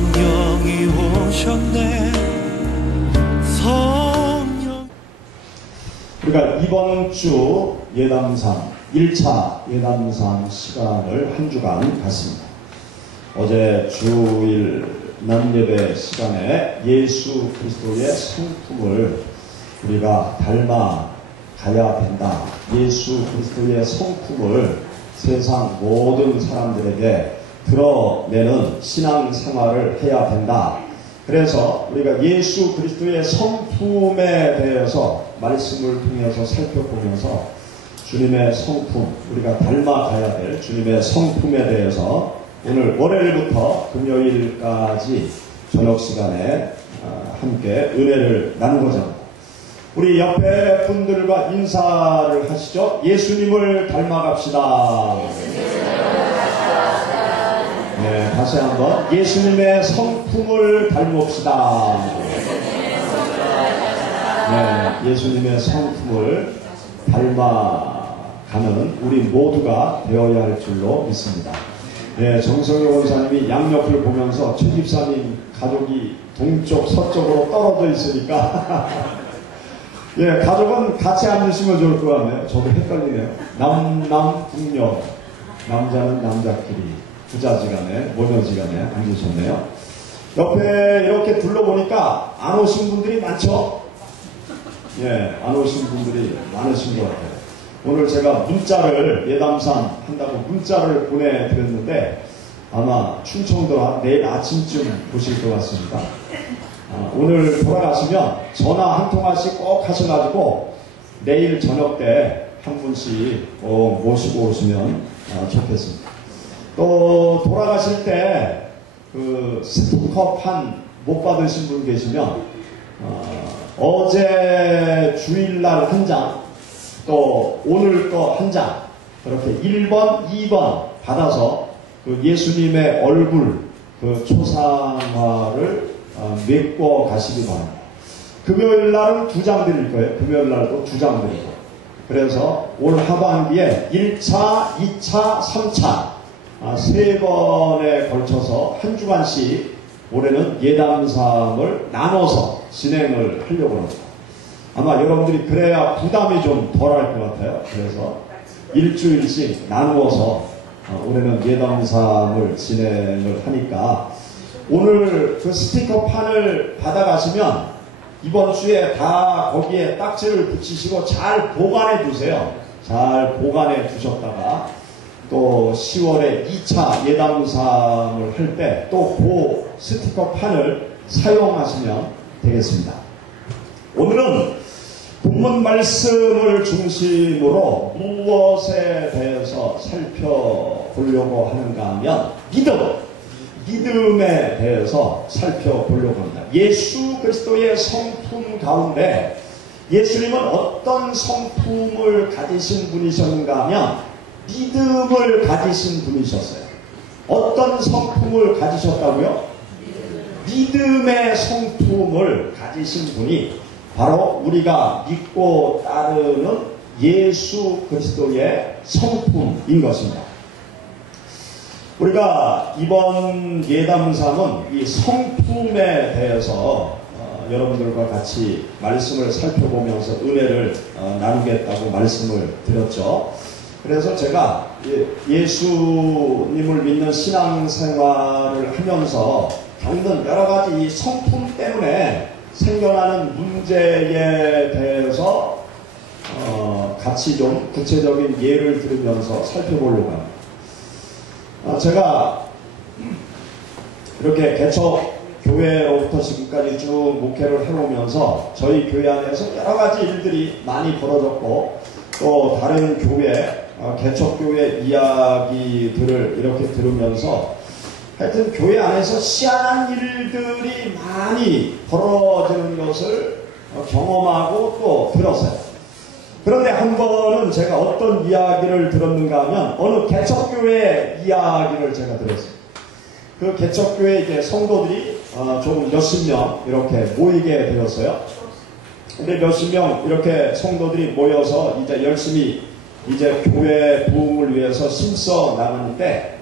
성령이 오셨네. 우리가 이번 주 예담상 1차 예담상 시간을 한 주간 갔습니다. 어제 주일 남예배 시간에 예수 그리스도의 성품을 우리가 닮아가야 된다. 예수 그리스도의 성품을 세상 모든 사람들에게 드러내는 신앙생활을 해야 된다. 그래서 우리가 예수 그리스도의 성품에 대해서 말씀을 통해서 살펴보면서 주님의 성품, 우리가 닮아가야 될 주님의 성품에 대해서 오늘 월요일부터 금요일까지 저녁 시간에 함께 은혜를 나누고자 합니다. 우리 옆에 분들과 인사를 하시죠. 예수님을 닮아갑시다. 네, 다시 한번 예수님의 성품을 닮읍시다. 네, 예수님의 성품을 닮아가는 우리 모두가 되어야 할 줄로 믿습니다. 네, 정성효 원사님이 양옆을 보면서 최 집사님 가족이 동쪽 서쪽으로 떨어져 있으니까 예, 가족은 같이 앉으시면 좋을 것 같네요. 저도 헷갈리네요. 남남북녀, 남자는 남자끼리 부자지간에 모녀지간에 앉으셨네요. 옆에 이렇게 둘러보니까 안 오신 분들이 많죠? 예, 안 오신 분들이 많으신 것 같아요. 오늘 제가 문자를 예담상 한다고 문자를 보내드렸는데 아마 충청도라 내일 아침쯤 보실 것 같습니다. 오늘 돌아가시면 전화 한 통화씩 꼭 하셔가지고 내일 저녁 때 한 분씩 꼭 모시고 오시면 좋겠습니다. 또 돌아가실 때 그 스티커판 못 받으신 분 계시면 어제 주일날 한 장, 또 오늘 거 한 장, 그렇게 1번, 2번 받아서 그 예수님의 얼굴 그 초상화를 메꿔 가시기 바랍니다. 금요일 날은 2장 드릴 거예요. 금요일 날도 2장 드리고. 그래서 올 하반기에 1차, 2차, 3차 3번에 걸쳐서 한 주간씩 올해는 예담상을 나눠서 진행을 하려고 합니다. 아마 여러분들이 그래야 부담이 좀 덜할 것 같아요. 그래서 일주일씩 나누어서 올해는 예담상을 진행을 하니까 오늘 그 스티커판을 받아가시면 이번 주에 다 거기에 딱지를 붙이시고 잘 보관해 두세요. 잘 보관해 두셨다가 또 10월에 2차 예담상을 할 때 또 그 스티커판을 사용하시면 되겠습니다. 오늘은 본문 말씀을 중심으로 무엇에 대해서 살펴보려고 하는가 하면 믿음에 대해서 살펴보려고 합니다. 예수 그리스도의 성품 가운데 예수님은 어떤 성품을 가지신 분이셨는가 하면 믿음을 가지신 분이셨어요. 어떤 성품을 가지셨다고요? 믿음의 성품을 가지신 분이 바로 우리가 믿고 따르는 예수 그리스도의 성품인 것입니다. 우리가 이번 예담상은 이 성품에 대해서 여러분들과 같이 말씀을 살펴보면서 은혜를 나누겠다고 말씀을 드렸죠. 그래서 제가 예수님을 믿는 신앙생활을 하면서 겪는 여러 가지 이 성품 때문에 생겨나는 문제에 대해서 같이 좀 구체적인 예를 들으면서 살펴보려고 합니다. 제가 이렇게 개척교회로부터 지금까지 쭉 목회를 해오면서 저희 교회 안에서 여러 가지 일들이 많이 벌어졌고 또 다른 교회, 개척교회 이야기들을 이렇게 들으면서 하여튼 교회 안에서 희한한 일들이 많이 벌어지는 것을 경험하고 또 들었어요. 그런데 한 번은 제가 어떤 이야기를 들었는가 하면 어느 개척교회 이야기를 제가 들었어요. 그 개척교회 이제 성도들이 조금 몇십 명 이렇게 모이게 되었어요. 근데 몇십 명 이렇게 성도들이 모여서 이제 열심히 이제 교회 부흥을 위해서 힘써 나가는데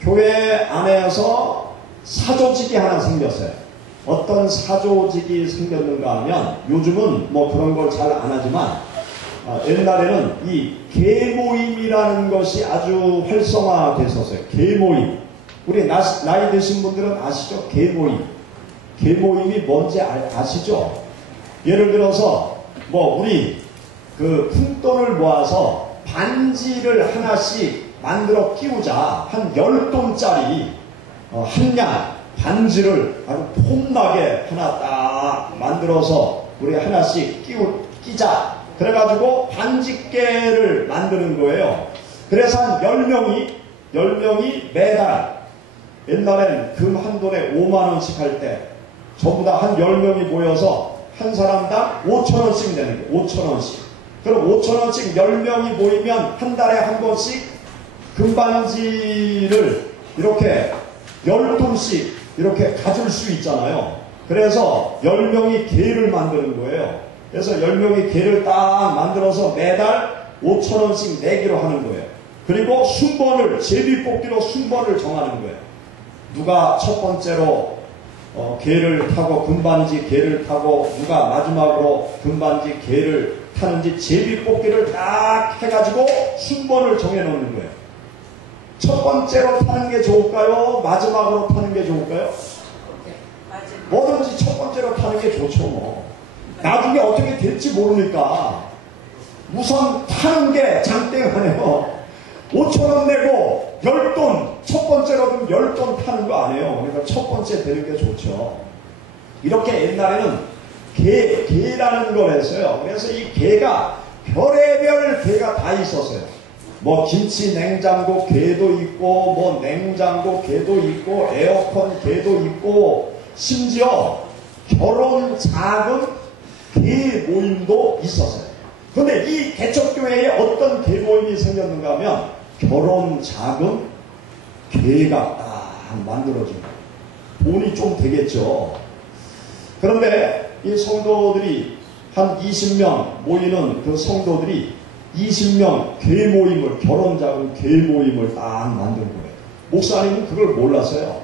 교회 안에서 사조직이 하나 생겼어요. 어떤 사조직이 생겼는가 하면 요즘은 뭐 그런 걸 잘 안 하지만 옛날에는 이 계모임이라는 것이 아주 활성화됐었어요. 계모임. 우리 나이 드신 분들은 아시죠? 계모임. 계모임이 뭔지 아시죠? 예를 들어서 뭐 우리 그 푼돈을 모아서 반지를 하나씩 만들어 끼우자. 한 10돈짜리 한량 반지를 아주 폼나게 하나 딱 만들어서 우리 하나씩 끼자. 그래가지고 반지깨를 만드는 거예요. 그래서 한 10명이 매달, 옛날엔 금 한 돈에 5만원씩 할 때 전부 다 한 10명이 모여서 한 사람당 5천원씩 내는 거예요. 5천원씩. 그럼 5천원씩 10명이 모이면 한 달에 한 번씩 금반지를 이렇게 10돈씩 이렇게 가질 수 있잖아요. 그래서 10명이 개를 만드는 거예요. 그래서 10명이 개를 딱 만들어서 매달 5천원씩 내기로 하는 거예요. 그리고 순번을, 제비뽑기로 순번을 정하는 거예요. 누가 첫 번째로 개를 타고 금반지 개를 타고 누가 마지막으로 금반지 개를 타는지 제비뽑기를 딱 해가지고 순번을 정해놓는 거예요. 첫 번째로 타는 게 좋을까요? 마지막으로 타는 게 좋을까요? 뭐든지 첫 번째로 타는 게 좋죠 뭐. 나중에 어떻게 될지 모르니까 우선 타는 게 장땡하네요. 5천원 내고 10돈, 첫 번째로든 10돈 타는 거 아니에요. 그러니까 첫 번째 되는 게 좋죠. 이렇게 옛날에는 개라는 걸 했어요. 그래서 이 개가 별의별 개가 다 있었어요. 뭐 김치 냉장고 개도 있고 뭐 냉장고 개도 있고 에어컨 개도 있고 심지어 결혼 자금 개 모임도 있었어요. 그런데 이 개척교회에 어떤 개 모임이 생겼는가 하면 결혼 자금 개가 딱 만들어진 거예요. 돈이 좀 되겠죠. 그런데 이 성도들이 한 20명 모이는 그 성도들이 20명 개 모임을, 결혼 자금 개 모임을 딱 만든 거예요. 목사님은 그걸 몰랐어요.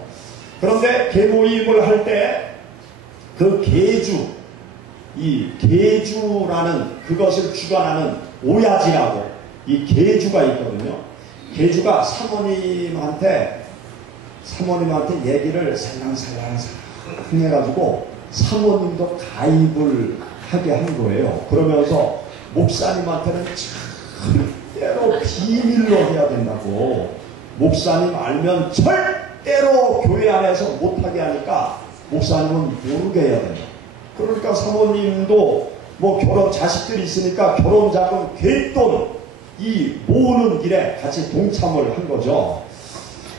그런데 개 모임을 할 때 그 이 계주라는 그것을 주관하는 오야지라고 이 계주가 있거든요. 계주가 사모님한테 얘기를 살랑살랑 해가지고 사모님도 가입을 하게 한 거예요. 그러면서 목사님한테는 절대로 비밀로 해야 된다고. 목사님 알면 절대로 교회 안에서 못하게 하니까 목사님은 모르게 해야 된다. 그러니까 사모님도 뭐 자식들이 있으니까 결혼자금 갯돈 이 모으는 일에 같이 동참을 한 거죠.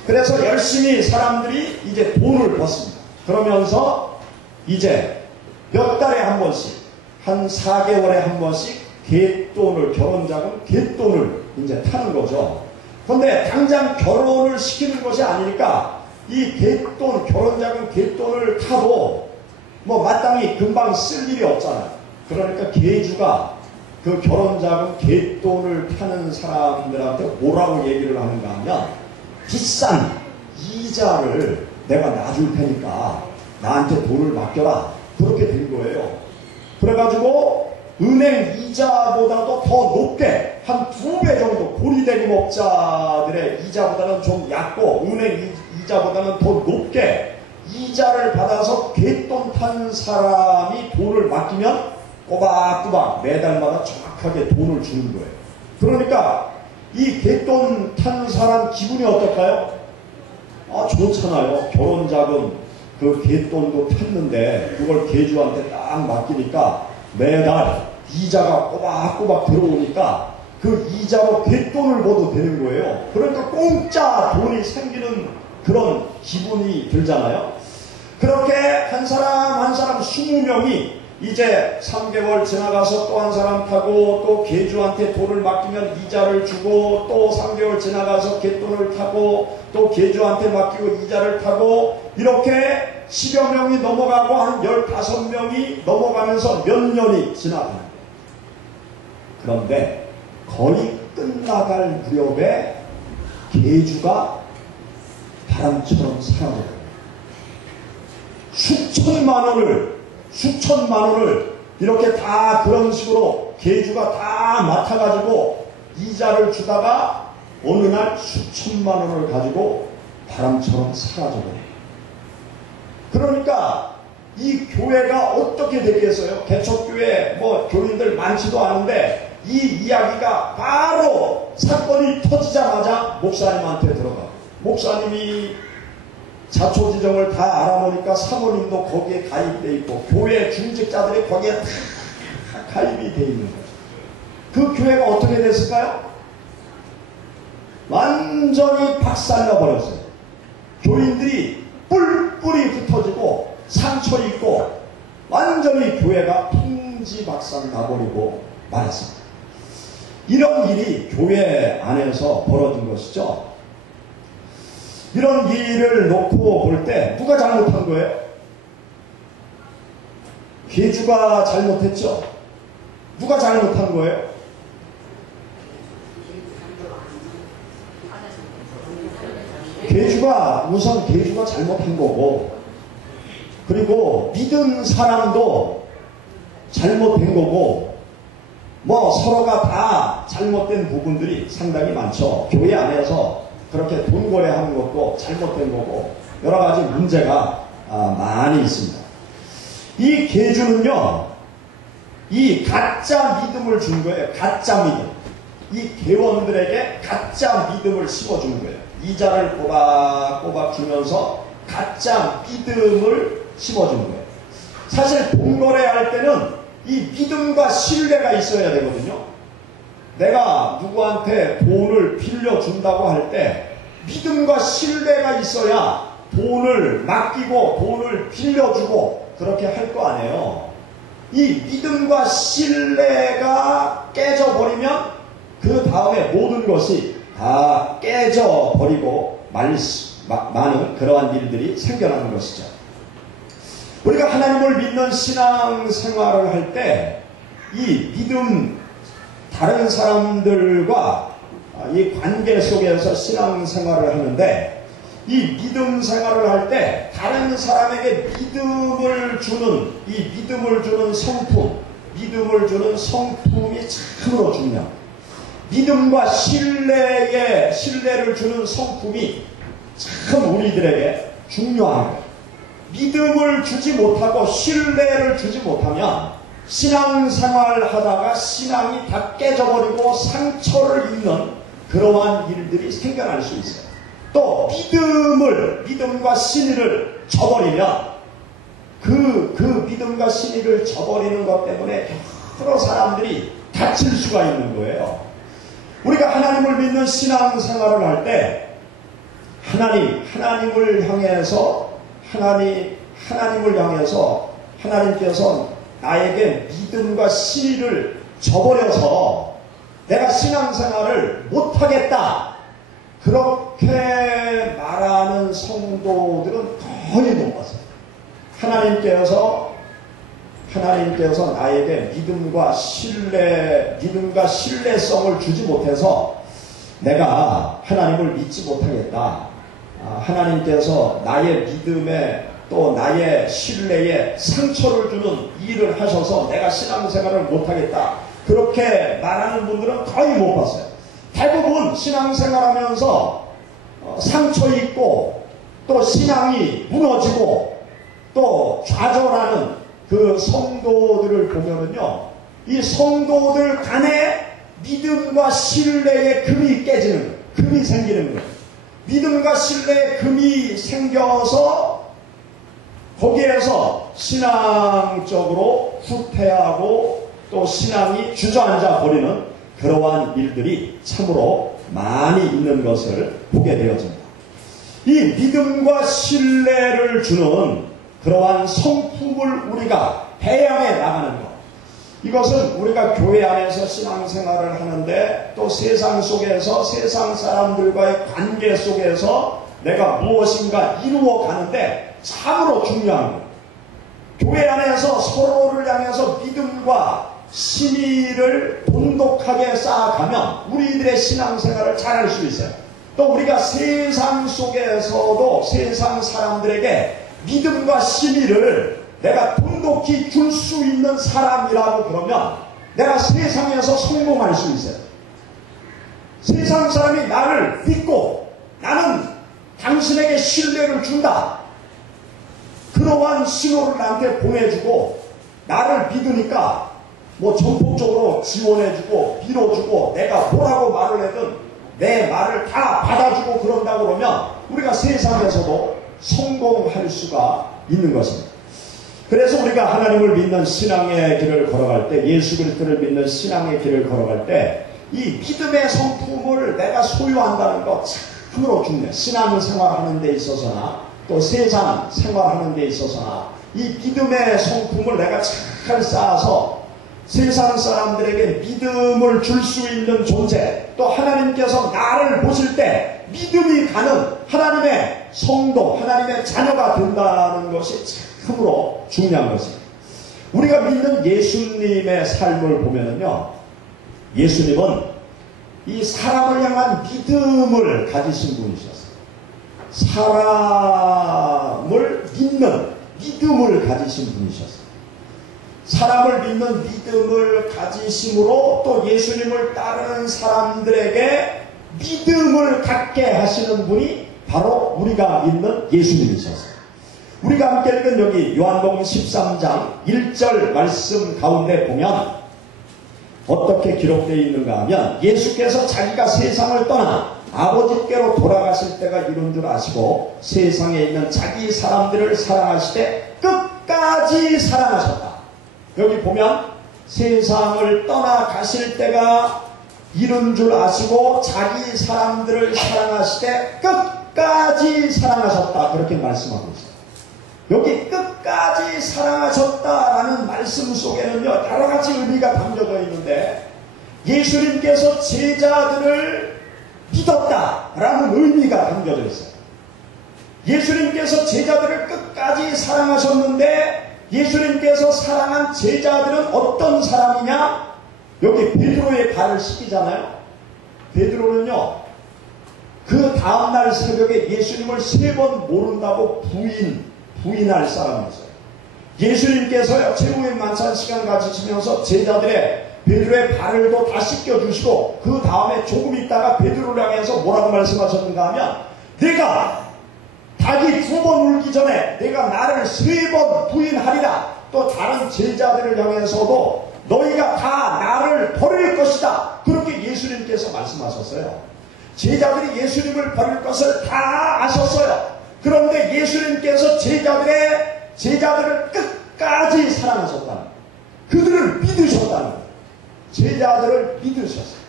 그래서 열심히 사람들이 이제 돈을 벌습니다. 그러면서 이제 몇 달에 한 번씩, 한 4개월에 한 번씩 결혼자금 갯돈을 이제 타는 거죠. 그런데 당장 결혼을 시키는 것이 아니니까 이 결혼자금 갯돈을 타도 뭐 마땅히 금방 쓸 일이 없잖아요. 그러니까 계주가 그 결혼자금 갯돈을 타는 사람들한테 뭐라고 얘기를 하는가 하면 비싼 이자를 내가 놔줄 테니까 나한테 돈을 맡겨라. 그렇게 된 거예요. 그래가지고 은행 이자보다도 더 높게 한 2배 정도 고리대금업자들의 이자보다는 좀 얕고 은행 이자보다는 더 높게 이자를 받아서 갯돈 탄 사람이 돈을 맡기면 꼬박꼬박 매달마다 정확하게 돈을 주는 거예요. 그러니까 이 갯돈 탄 사람 기분이 어떨까요? 좋잖아요. 결혼자금 그 갯돈도 탔는데 그걸 계주한테 딱 맡기니까 매달 이자가 꼬박꼬박 들어오니까 그 이자로 갯돈을 벌어도 되는 거예요. 그러니까 공짜 돈이 생기는 그런 기분이 들잖아요. 그렇게 한 사람 20명이 이제 3개월 지나가서 또 한 사람 타고 또 계주한테 돈을 맡기면 이자를 주고 또 3개월 지나가서 갯돈을 타고 또 계주한테 맡기고 이자를 타고 이렇게 10여 명이 넘어가고 한 15명이 넘어가면서 몇 년이 지나가는 거예요. 그런데 거의 끝나갈 무렵에 계주가 바람처럼 사라져요. 수천만 원을 이렇게 다 그런 식으로 계주가 다 맡아가지고 이자를 주다가 어느 날 수천만 원을 가지고 바람처럼 사라져버려요. 그러니까 이 교회가 어떻게 되겠어요? 개척교회 뭐 교인들 많지도 않은데 이 이야기가 바로 사건이 터지자마자 목사님한테 들어가요. 목사님이 자초지정을 다 알아보니까 사모님도 거기에 가입돼 있고 교회 중직자들이 거기에 다 가입이 돼 있는 거예요. 그 교회가 어떻게 됐을까요? 완전히 박살나 버렸어요. 교인들이 뿔뿔이 흩어지고 상처 입고 완전히 교회가 풍지박산 나버리고 말았습니다. 이런 일이 교회 안에서 벌어진 것이죠. 이런 일을 놓고 볼 때 누가 잘못한 거예요? 계주가 잘못했죠. 누가 잘못한 거예요? 우선 계주가 잘못한 거고, 그리고 믿은 사람도 잘못된 거고, 뭐 서로가 다 잘못된 부분들이 상당히 많죠. 교회 안에서 그렇게 돈 거래하는 것도 잘못된 거고 여러 가지 문제가 많이 있습니다. 이 계주는요, 이 가짜 믿음을 준 거예요. 가짜 믿음. 이 회원들에게 가짜 믿음을 심어준 거예요. 이자를 꼬박꼬박 주면서 가짜 믿음을 심어준 거예요. 사실 돈 거래할 때는 이 믿음과 신뢰가 있어야 되거든요. 내가 누구한테 돈을 빌려준다고 할 때 믿음과 신뢰가 있어야 돈을 맡기고 돈을 빌려주고 그렇게 할 거 아니에요. 이 믿음과 신뢰가 깨져버리면 그 다음에 모든 것이 다 깨져버리고 많은 그러한 일들이 생겨나는 것이죠. 우리가 하나님을 믿는 신앙생활을 할 때 이 믿음, 다른 사람들과 이 관계 속에서 신앙생활을 하는데, 이 믿음 생활을 할 때 다른 사람에게 믿음을 주는 성품, 믿음을 주는 성품이 참으로 중요합니다. 믿음과 신뢰를 주는 성품이 참 우리들에게 중요한 거예요. 믿음을 주지 못하고 신뢰를 주지 못하면 신앙생활 하다가 신앙이 다 깨져버리고 상처를 입는 그러한 일들이 생겨날 수 있어요. 또 믿음과 신의를 저버리면 그 믿음과 신의를 저버리는 것 때문에 여러 사람들이 다칠 수가 있는 거예요. 우리가 하나님을 믿는 신앙생활을 할 때 하나님을 향해서 하나님께서 나에게 믿음과 신의를 저버려서 내가 신앙생활을 못하겠다, 그렇게 말하는 성도들은 거의 못 봤어요. 하나님께서 나에게 믿음과 신뢰성을 주지 못해서 내가 하나님을 믿지 못하겠다. 하나님께서 나의 믿음에 또 나의 신뢰에 상처를 주는 일을 하셔서 내가 신앙생활을 못하겠다, 그렇게 말하는 분들은 거의 못 봤어요. 대부분 신앙생활하면서 상처 입고 또 신앙이 무너지고 또 좌절하는 그 성도들을 보면은요, 이 성도들 간에 믿음과 신뢰의 금이 깨지는 거예요. 금이 생기는 거예요. 믿음과 신뢰의 금이 생겨서 거기에서 신앙적으로 후퇴하고 또 신앙이 주저앉아 버리는 그러한 일들이 참으로 많이 있는 것을 보게 되어집니다. 이 믿음과 신뢰를 주는 그러한 성품을 우리가 배양해 나가는 것, 이것은 우리가 교회 안에서 신앙생활을 하는데 또 세상 속에서 세상 사람들과의 관계 속에서 내가 무엇인가 이루어 가는데 참으로 중요한 거예요. 교회 안에서 서로를 향해서 믿음과 신의를 돈독하게 쌓아가면 우리들의 신앙생활을 잘할 수 있어요. 또 우리가 세상 속에서도 세상 사람들에게 믿음과 신의를 내가 돈독히 줄 수 있는 사람이라고 그러면 내가 세상에서 성공할 수 있어요. 세상 사람이 나를 믿고 나는 당신에게 신뢰를 준다. 그러한 신호를 나한테 보내주고 나를 믿으니까 뭐 전폭적으로 지원해주고 빌어주고 내가 뭐라고 말을 해든 내 말을 다 받아주고 그런다고 그러면 우리가 세상에서도 성공할 수가 있는 것입니다. 그래서 우리가 하나님을 믿는 신앙의 길을 걸어갈 때, 예수 그리스도를 믿는 신앙의 길을 걸어갈 때 이 믿음의 성품을 내가 소유한다는 것 참으로 중요해요. 신앙 생활하는 데 있어서나 또 세상 생활하는 데 있어서나 이 믿음의 성품을 내가 잘 쌓아서 세상 사람들에게 믿음을 줄 수 있는 존재, 또 하나님께서 나를 보실 때 믿음이 가는 하나님의 성도, 하나님의 자녀가 된다는 것이 참으로 중요한 것입니다. 우리가 믿는 예수님의 삶을 보면요, 예수님은 이 사람을 향한 믿음을 가지신 분이셨어요. 사람을 믿는 믿음을 가지신 분이셨어요. 사람을 믿는 믿음을 가지심으로 또 예수님을 따르는 사람들에게 믿음을 갖게 하시는 분이 바로 우리가 믿는 예수님이셨어요. 우리가 함께 읽은 여기 요한복음 13장 1절 말씀 가운데 보면 어떻게 기록되어 있는가 하면 예수께서 자기가 세상을 떠나 아버지께로 돌아가실 때가 이른 줄 아시고 세상에 있는 자기 사람들을 사랑하시되 끝까지 사랑하셨다. 여기 보면 세상을 떠나가실 때가 이른 줄 아시고 자기 사람들을 사랑하시되 끝까지 사랑하셨다. 그렇게 말씀하고 있어요. 여기 끝까지 사랑하셨다라는 말씀 속에는요, 여러 가지 의미가 담겨져 있는데 예수님께서 제자들을 믿었다라는 의미가 담겨져 있어요. 예수님께서 제자들을 끝까지 사랑하셨는데 예수님께서 사랑한 제자들은 어떤 사람이냐? 여기 베드로의 발을 씻기잖아요. 베드로는요, 그 다음날 새벽에 예수님을 3번 모른다고 부인할 사람이었어요. 예수님께서요, 최후의 만찬 시간 가지시면서 제자들의 베드로의 발을도 다 씻겨주시고 그 다음에 조금 있다가 베드로를 향해서 뭐라고 말씀하셨는가 하면 내가 닭이 2번 울기 전에 내가 나를 3번 부인하리라. 또 다른 제자들을 향해서도 너희가 다 나를 버릴 것이다. 그렇게 예수님께서 말씀하셨어요. 제자들이 예수님을 버릴 것을 다 아셨어요. 그런데 예수님께서 제자들을 끝까지 사랑하셨다는, 그들을 믿으셨다는 거예요. 제자들을 믿으셨어요.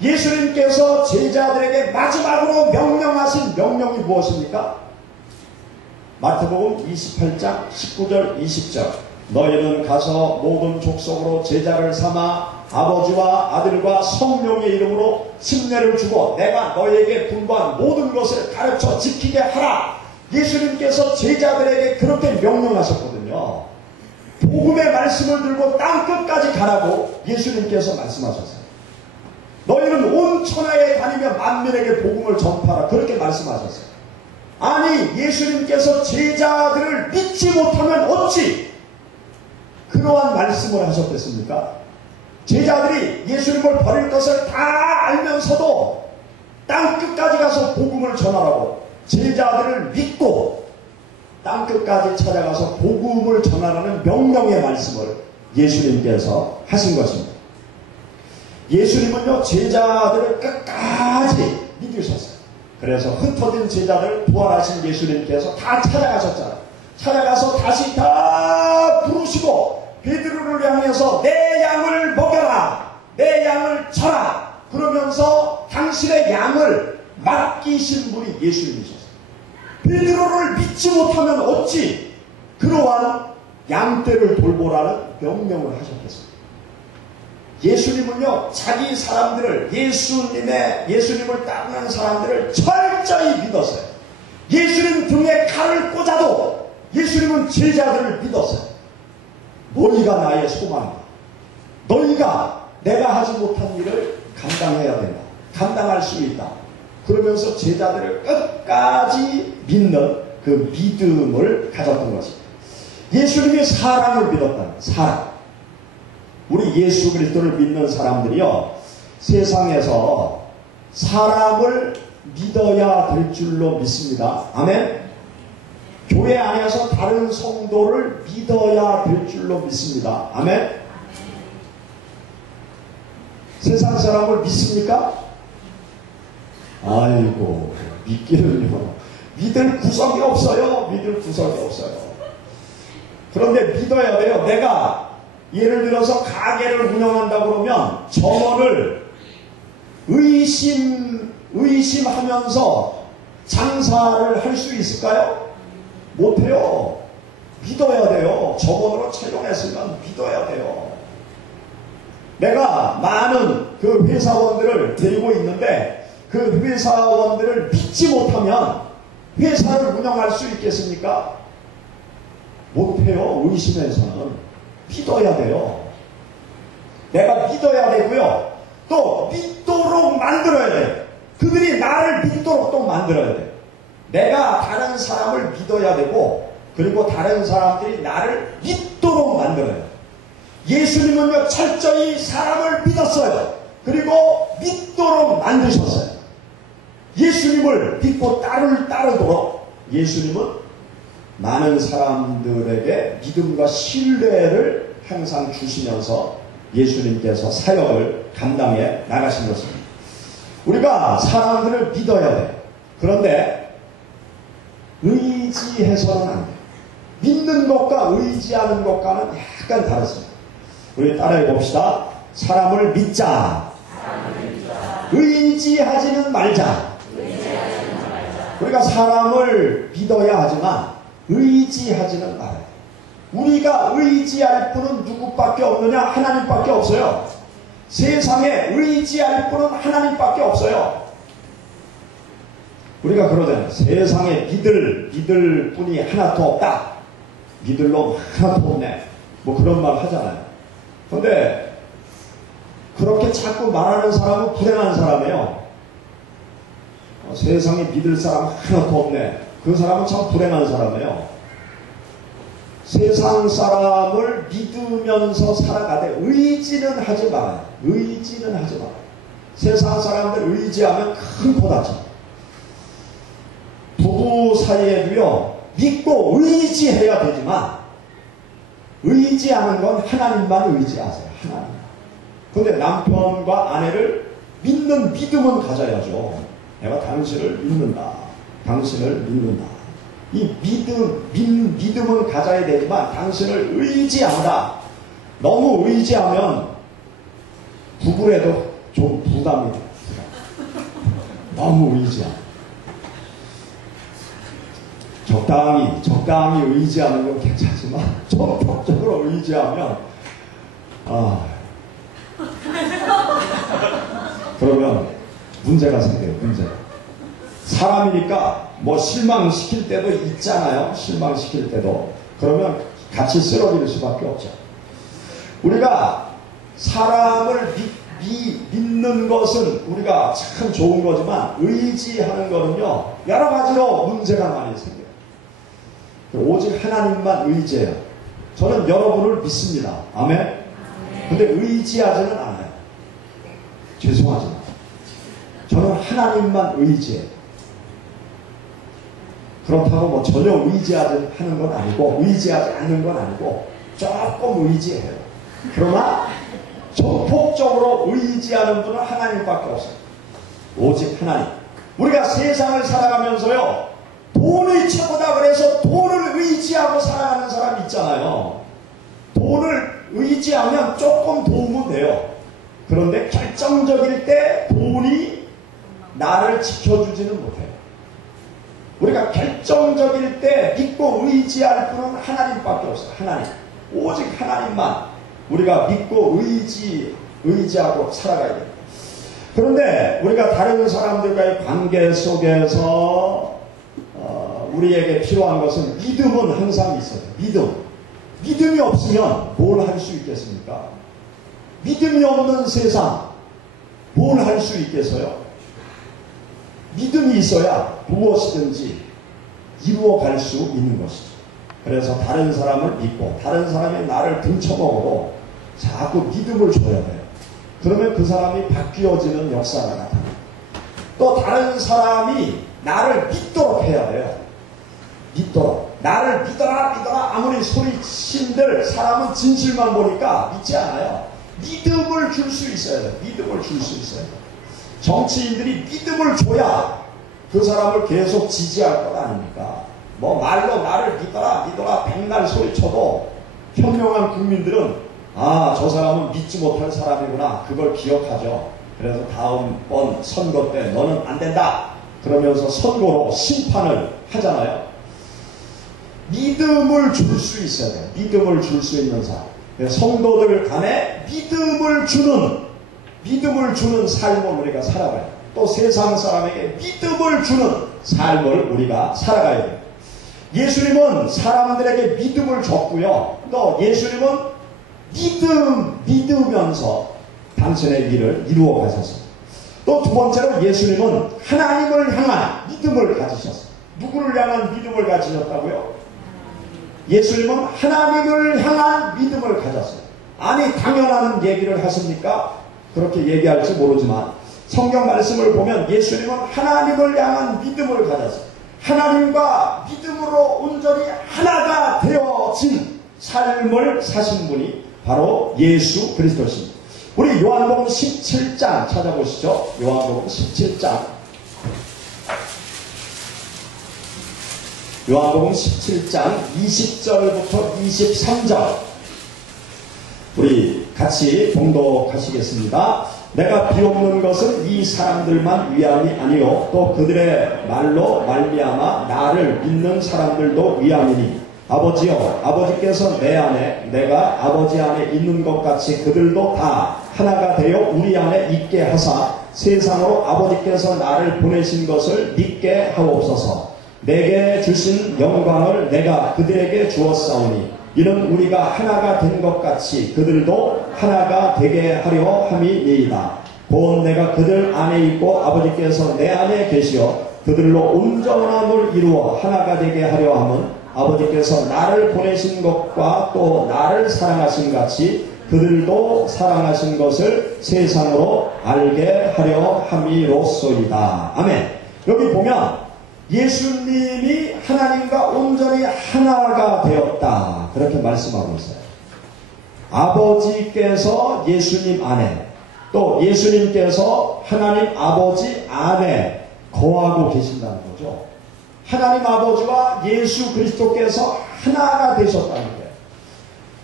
예수님께서 제자들에게 마지막으로 명령하신 명령이 무엇입니까? 마태복음 28장 19절 20절 너희는 가서 모든 족속으로 제자를 삼아 아버지와 아들과 성령의 이름으로 침례를 주고 내가 너희에게 분부한 모든 것을 가르쳐 지키게 하라. 예수님께서 제자들에게 그렇게 명령하셨거든요. 복음의 말씀을 들고 땅끝까지 가라고 예수님께서 말씀하셨어요. 너희는 온 천하에 다니며 만민에게 복음을 전파하라. 그렇게 말씀하셨어요. 아니, 예수님께서 제자들을 믿지 못하면 어찌 그러한 말씀을 하셨겠습니까? 제자들이 예수님을 버릴 것을 다 알면서도 땅끝까지 가서 복음을 전하라고, 제자들을 믿고 땅끝까지 찾아가서 복음을 전하라는 명령의 말씀을 예수님께서 하신 것입니다. 예수님은요, 제자들을 끝까지 믿으셨어요. 그래서 흩어진 제자들 부활하신 예수님께서 다 찾아가셨잖아요. 찾아가서 다시 다 부르시고 베드로를 향해서 내 양을 먹여라, 내 양을 쳐라, 그러면서 당신의 양을 맡기신 분이 예수님이셨어요. 베드로를 믿지 못하면 어찌 그러한 양떼를 돌보라는 명령을 하셨겠습니까? 예수님은요, 자기 사람들을, 예수님을 따르는 사람들을 철저히 믿었어요. 예수님 등에 칼을 꽂아도 예수님은 제자들을 믿었어요. 너희가 나의 소망이다. 너희가 내가 하지 못한 일을 감당해야 된다. 감당할 수 있다. 그러면서 제자들을 끝까지 믿는 그 믿음을 가졌던 것입니다. 예수님이 사람을 믿었다는 사람. 우리 예수 그리스도를 믿는 사람들이요, 세상에서 사람을 믿어야 될 줄로 믿습니다. 아멘. 교회 안에서 다른 성도를 믿어야 될 줄로 믿습니다. 아멘. 세상 사람을 믿습니까? 아이고, 믿기는요, 믿을 구석이 없어요. 믿을 구석이 없어요. 그런데 믿어야 돼요. 내가 예를 들어서 가게를 운영한다 그러면 점원을 의심하면서 장사를 할 수 있을까요? 못해요. 믿어야 돼요. 점원으로 채용했으면 믿어야 돼요. 내가 많은 그 회사원들을 데리고 있는데 그 회사원들을 믿지 못하면 회사를 운영할 수 있겠습니까? 못해요. 의심해서는. 믿어야 돼요. 내가 믿어야 되고요. 또 믿도록 만들어야 돼요. 그들이 나를 믿도록 또 만들어야 돼요. 내가 다른 사람을 믿어야 되고, 그리고 다른 사람들이 나를 믿도록 만들어야 돼요. 예수님은요, 철저히 사람을 믿었어요. 그리고 믿도록 만드셨어요. 예수님을 믿고 따르도록 예수님은 많은 사람들에게 믿음과 신뢰를 항상 주시면서 예수님께서 사역을 감당해 나가신 것입니다. 우리가 사람들을 믿어야 돼요. 그런데 의지해서는 안 돼요. 믿는 것과 의지하는 것과는 약간 다르습니다. 우리 따라해 봅시다. 사람을 믿자. 의지하지는 말자. 우리가 사람을 믿어야 하지만 의지하지는 말아요. 우리가 의지할 분은 누구밖에 없느냐? 하나님밖에 없어요. 세상에 의지할 분은 하나님밖에 없어요. 우리가 그러잖아요. 세상에 믿을 분이 하나도 없다. 믿을 놈 하나도 없네. 뭐 그런 말 하잖아요. 그런데 그렇게 자꾸 말하는 사람은 불행한 사람이에요. 세상에 믿을 사람 하나도 없네. 그 사람은 참 불행한 사람이에요. 세상 사람을 믿으면서 살아가되 의지는 하지 말아요. 의지는 하지 말아요. 세상 사람들 의지하면 큰 코 다쳐요. 부부 사이에도요, 믿고 의지해야 되지만 의지하는 건 하나님만 의지하세요. 하나님. 그런데 남편과 아내를 믿는 믿음은 가져야죠. 내가 당신을 믿는다. 당신을 믿는다. 이 믿음은 가져야 되지만 당신을 의지한다. 너무 의지하면 부부에도 좀 부담이 돼요. 너무 의지하면. 적당히 의지하는 건 괜찮지만 적극적으로 의지하면 그러면 문제가 생겨요. 문제가. 사람이니까 뭐 실망시킬 때도 있잖아요. 실망시킬 때도. 그러면 같이 쓰러질 수밖에 없죠. 우리가 사람을 믿는 것은 우리가 참 좋은 거지만 의지하는 거는요, 여러 가지로 문제가 많이 생겨요. 오직 하나님만 의지해요. 저는 여러분을 믿습니다. 아멘. 근데 의지하지는 않아요. 죄송하지만 저는 하나님만 의지해요. 그렇다고 뭐 전혀 의지하는 건 아니고, 의지하지 않는 건 아니고, 조금 의지해요. 그러나 전폭적으로 의지하는 분은 하나님밖에 없어요. 오직 하나님. 우리가 세상을 살아가면서요, 돈이 최고다 그래서 돈을 의지하고 살아가는 사람 있잖아요. 돈을 의지하면 조금 도움은 돼요. 그런데 결정적일 때 돈이 나를 지켜주지는 못해요. 우리가 결정적일 때 믿고 의지할 분은 하나님밖에 없어요. 하나님. 오직 하나님만 우리가 믿고 의지하고 살아가야 돼요. 그런데 우리가 다른 사람들과의 관계 속에서 우리에게 필요한 것은 믿음은 항상 있어요. 믿음이 없으면 뭘 할 수 있겠습니까? 믿음이 없는 세상 뭘 할 수 있겠어요? 믿음이 있어야 무엇이든지 이루어갈 수 있는 것이죠. 그래서 다른 사람을 믿고 다른 사람이 나를 등쳐먹어도 자꾸 믿음을 줘야 돼요. 그러면 그 사람이 바뀌어지는 역사가 나타납니다. 또 다른 사람이 나를 믿도록 해야 돼요. 믿도록. 나를 믿어라 믿어라 아무리 소리친들 사람은 진실만 보니까 믿지 않아요. 믿음을 줄 수 있어야 돼요. 믿음을 줄 수 있어야 돼요. 정치인들이 믿음을 줘야 그 사람을 계속 지지할 것 아닙니까? 뭐 말로 나를 믿어라 믿어라 백날 소리쳐도 현명한 국민들은 아, 저 사람은 믿지 못할 사람이구나 그걸 기억하죠. 그래서 다음번 선거 때 너는 안 된다 그러면서 선거로 심판을 하잖아요. 믿음을 줄 수 있어야 돼요. 믿음을 줄 수 있는 사람. 성도들 간에 믿음을 주는 삶을 우리가 살아가야 돼요. 또 세상 사람에게 믿음을 주는 삶을 우리가 살아가야 돼요. 예수님은 사람들에게 믿음을 줬고요. 또 예수님은 믿으면서 당신의 일을 이루어 가셨습니다. 또 두 번째로 예수님은 하나님을 향한 믿음을 가지셨어요. 누구를 향한 믿음을 가지셨다고요? 예수님은 하나님을 향한 믿음을 가졌어요. 아니 당연한 얘기를 하십니까? 그렇게 얘기할지 모르지만 성경 말씀을 보면 예수님은 하나님을 향한 믿음을 가졌어요. 하나님과 믿음으로 온전히 하나가 되어진 삶을 사신 분이 바로 예수 그리스도십니다. 우리 요한복음 17장 찾아보시죠. 요한복음 17장. 요한복음 17장 20절부터 23절 우리 같이 봉독하시겠습니다. 내가 비옵는 것은 이 사람들만 위함이 아니요 또 그들의 말로 말미암아 나를 믿는 사람들도 위함이니 아버지여 아버지께서 내 안에 내가 아버지 안에 있는 것 같이 그들도 다 하나가 되어 우리 안에 있게 하사 세상으로 아버지께서 나를 보내신 것을 믿게 하옵소서. 내게 주신 영광을 내가 그들에게 주었사오니 이는 우리가 하나가 된 것 같이 그들도 하나가 되게 하려 함이니이다. 본 내가 그들 안에 있고 아버지께서 내 안에 계시어 그들로 온전함을 이루어 하나가 되게 하려 함은 아버지께서 나를 보내신 것과 또 나를 사랑하신 같이 그들도 사랑하신 것을 세상으로 알게 하려 함이로소이다. 아멘. 여기 보면 예수님이 하나님과 온전히 하나가 되었다. 그렇게 말씀하고 있어요. 아버지께서 예수님 안에 또 예수님께서 하나님 아버지 안에 거하고 계신다는 거죠. 하나님 아버지와 예수 그리스도께서 하나가 되셨다는 거예요.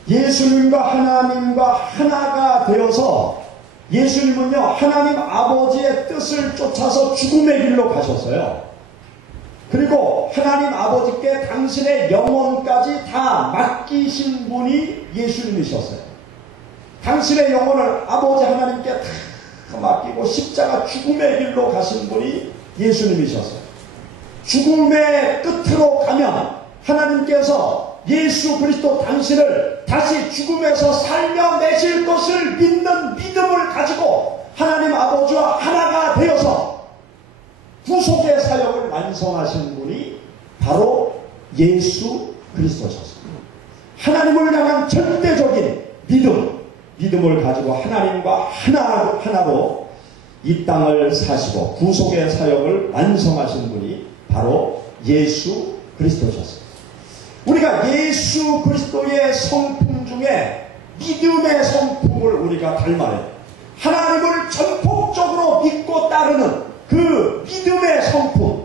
예수님과 하나님과 하나가 되어서 예수님은요 하나님 아버지의 뜻을 쫓아서 죽음의 길로 가셨어요. 그리고 하나님 아버지께 당신의 영혼까지 다 맡기신 분이 예수님이셨어요. 당신의 영혼을 아버지 하나님께 다 맡기고 십자가 죽음의 길로 가신 분이 예수님이셨어요. 죽음의 끝으로 가면 하나님께서 예수 그리스도 당신을 다시 죽음에서 살려내실 것을 믿는 믿음을 가지고 하나님 아버지와 하나가 되어서 구속의 사역을 완성하신 분이 바로 예수 그리스도셨습니다. 하나님을 향한 절대적인 믿음을 가지고 하나님과 하나로 이 땅을 사시고 구속의 사역을 완성하신 분이 바로 예수 그리스도셨습니다. 우리가 예수 그리스도의 성품 중에 믿음의 성품을 우리가 닮아야 돼요. 하나님을 전폭적으로 믿고 따르는 그 믿음의 성품을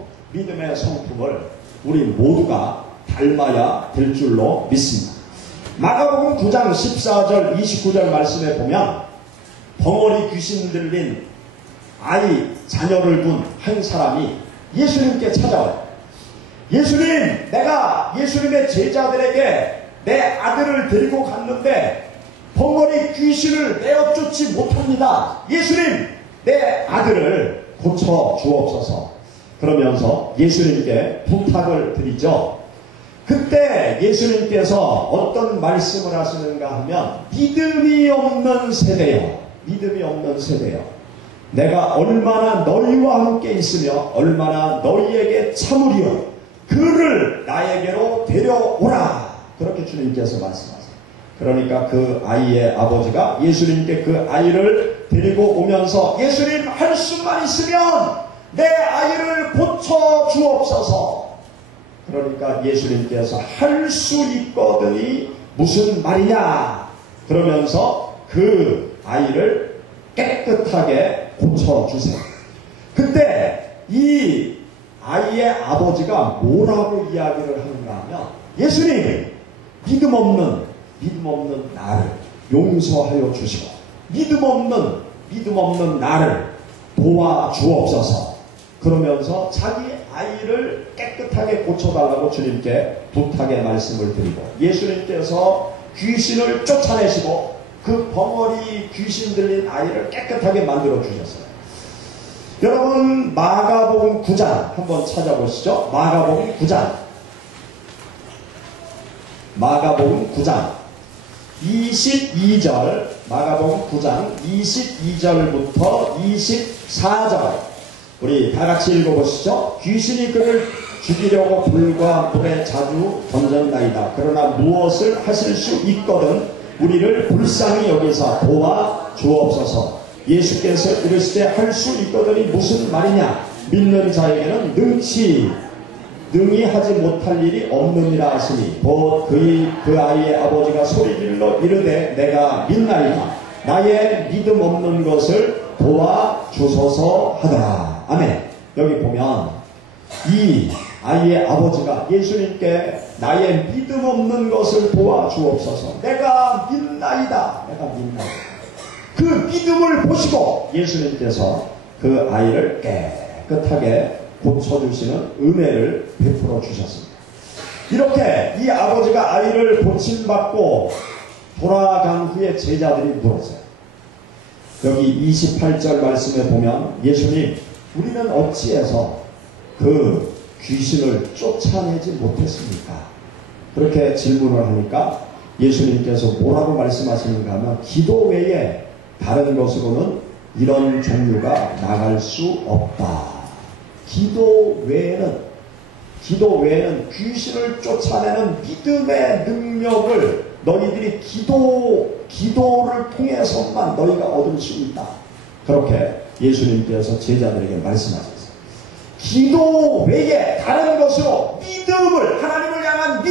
우리 모두가 닮아야 될 줄로 믿습니다. 마가복음 9장 14절 29절 말씀에 보면 벙어리 귀신 들린 자녀를 둔 한 사람이 예수님께 찾아와요. 예수님, 내가 예수님의 제자들에게 내 아들을 데리고 갔는데 벙어리 귀신을 내어 쫓지 못합니다. 예수님, 내 아들을 고쳐 주옵소서. 그러면서 예수님께 부탁을 드리죠. 그때 예수님께서 어떤 말씀을 하시는가 하면 믿음이 없는 세대여 내가 얼마나 너희와 함께 있으며 얼마나 너희에게 참으리요 그를 나에게로 데려오라. 그렇게 주님께서 말씀하세요. 그러니까 그 아이의 아버지가 예수님께 그 아이를 데리고 오면서 예수님 할 수만 있으면 내 아이를 고쳐 주옵소서. 그러니까 예수님께서 할 수 있거든이 무슨 말이냐 그러면서 그 아이를 깨끗하게 고쳐주세요. 그때 이 아이의 아버지가 뭐라고 이야기를 하는가 하면 예수님 믿음 없는 나를 용서하여 주시고 믿음 없는 나를 도와주옵소서. 그러면서 자기 아이를 깨끗하게 고쳐달라고 주님께 부탁의 말씀을 드리고 예수님께서 귀신을 쫓아내시고 그 벙어리 귀신 들린 아이를 깨끗하게 만들어 주셨어요. 여러분 마가복음 9장 한번 찾아보시죠. 마가복음 9장 22절 마가복음 9장 22절부터 24절 우리 다같이 읽어보시죠. 귀신이 그를 죽이려고 불과 물에 자주 던졌나이다. 그러나 무엇을 하실 수 있거든 우리를 불쌍히 여기사 도와주옵소서. 예수께서 이르시되 할 수 있거든이 무슨 말이냐. 믿는 자에게는 능히 하지 못할 일이 없느니라 하시니 곧 그 아이의 아버지가 소리질러 이르되 내가 믿나이다. 나의 믿음 없는 것을 도와주소서 하더라. 아멘. 여기 보면 이 아이의 아버지가 예수님께 나의 믿음 없는 것을 도와주옵소서. 내가 믿나이다. 그 믿음을 보시고 예수님께서 그 아이를 깨끗하게 고쳐주시는 은혜를 베풀어 주셨습니다. 이렇게 이 아버지가 아이를 고침받고 돌아간 후에 제자들이 물었어요. 여기 28절 말씀에 보면 예수님 우리는 어찌해서 그 귀신을 쫓아내지 못했습니까? 그렇게 질문을 하니까 예수님께서 뭐라고 말씀하시는가 하면 기도 외에 다른 것으로는 이런 종류가 나갈 수 없다. 기도 외에는 귀신을 쫓아내는 믿음의 능력을 너희들이 기도를 통해서만 너희가 얻을 수 있다. 그렇게 예수님께서 제자들에게 말씀하셨어요. 기도 외에 다른 것으로 하나님을 향한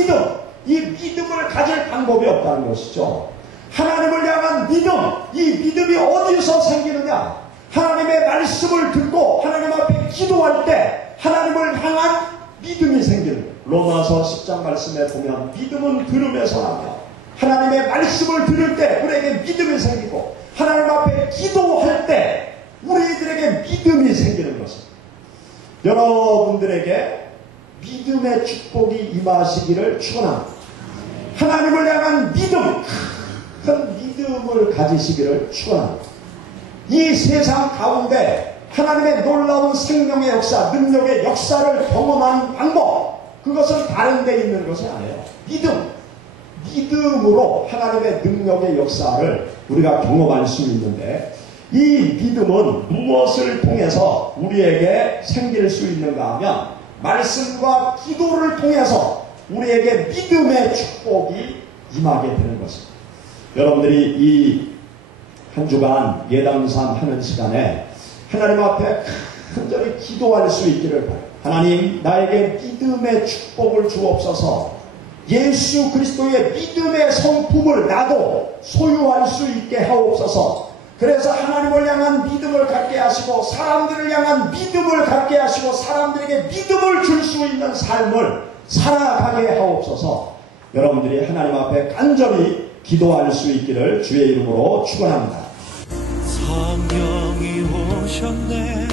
이 믿음을 가질 방법이 없다는 것이죠. 하나님을 향한 이 믿음이 어디서 생기느냐? 하나님의 말씀을 듣고 하나님 앞에 기도할 때 하나님을 향한 믿음이 생기는 거예요. 로마서 10장 말씀에 보면 믿음은 들음에서 나며 하나님의 말씀을 들을 때 우리에게 믿음이 생기고 하나님 앞에 기도할 때 우리들에게 믿음이 생기는 것입니다. 여러분들에게 믿음의 축복이 임하시기를 축원합니다. 하나님을 향한 큰 믿음을 가지시기를 축원합니다. 이 세상 가운데 하나님의 놀라운 생명의 역사, 능력의 역사를 경험하는 방법, 그것은 다른 데 있는 것이 아니에요. 믿음으로 하나님의 능력의 역사를 우리가 경험할 수 있는데 이 믿음은 무엇을 통해서 우리에게 생길 수 있는가 하면 말씀과 기도를 통해서 우리에게 믿음의 축복이 임하게 되는 것입니다. 여러분들이 이 한 주간 예담삼 하는 시간에 하나님 앞에 간절히 기도할 수 있기를 바랍니다. 하나님 나에게 믿음의 축복을 주옵소서. 예수 그리스도의 믿음의 성품을 나도 소유할 수 있게 하옵소서. 그래서 하나님을 향한 믿음을 갖게 하시고 사람들을 향한 믿음을 갖게 하시고 사람들에게 믿음을 줄 수 있는 삶을 살아가게 하옵소서. 여러분들이 하나님 앞에 간절히 기도할 수 있기를 주의 이름으로 축원합니다. 성령이 오셨네.